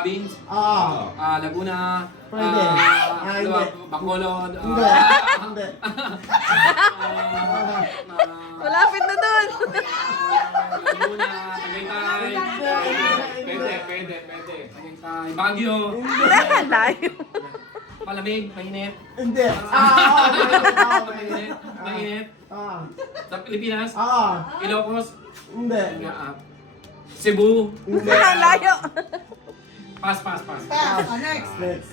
Province, Laguna, Pwede. ano ba, Hindi. Bacolod, Hindi. Hindi. Malapit na doon. Laguna, Tagaytay, pwede. Tagaytay, Baguio, Layo. Malamig, mainit, Hindi. mainit, sa Pilipinas, Ilocos, Hindi. Cebu, Layo. pass. Next. Next.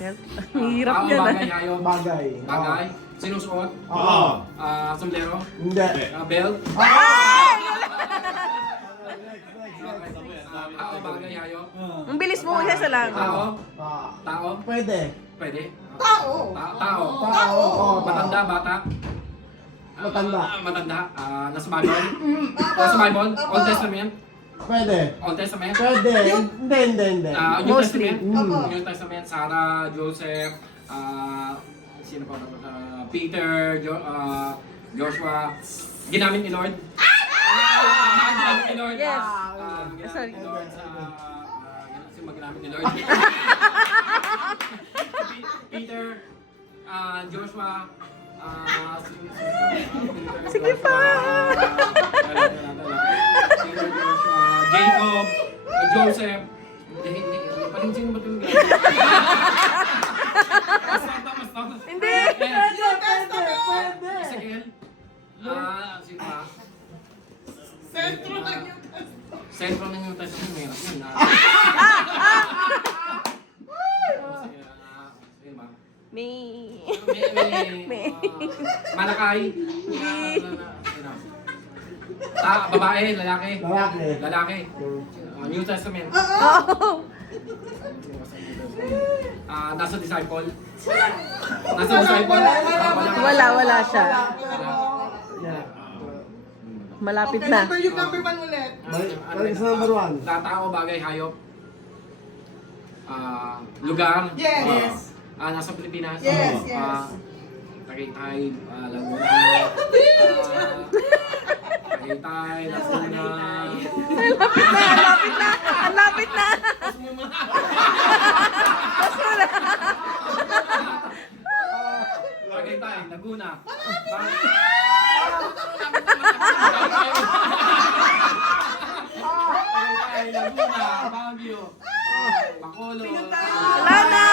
Hirap Tao, yan bagay, ah. hayop, Bagay. bagay, sinusuot, sombrero, Hindi. belt, Next. tao, bagay, hayop, Ang bilis mo, isa lang. tao, Pwede. pwede, Tao. tao, Tao. matanda, bata, Matanda. matanda, nasa Bible, Old Testament, Pwede. Old Testament, Pwede. Hindi. New Mostly. Testament, New Testament, Sarah, Joseph, sino pa ba? Peter, Joshua, ginamit ni Lord. Ginamit ni Lord. Yes. Ginamit Sorry. ni Lord sa sino ginamit ni Lord? Peter, Joshua, Sige pa. Peter, Joshua, Jacob, Joseph. Hindi. Parang sino ba ito? Basta. Hindi. Pwede. Ezekiel. Sino pa? Sentro lang yung Sentro ng New Testament. Meron yun. Sino ba? May. May. Malakay. Sino? Babae, lalaki. Lalaki. New Testament. Oh. Nasa disciple. Nasa disciple. Wala siya. Yeah. Malapit Okay, na. yung number 1 ulit. Balik sa number 1. Tao, bagay, hayop. Lugar. Yes. Nasa Pilipinas. Yes. Tagaytay, Laguna. Tagaytay, Laguna. Ang lapit na. Tagaytay, Laguna. Tagaytay, Laguna, Baguio, Bacolod. Wala na.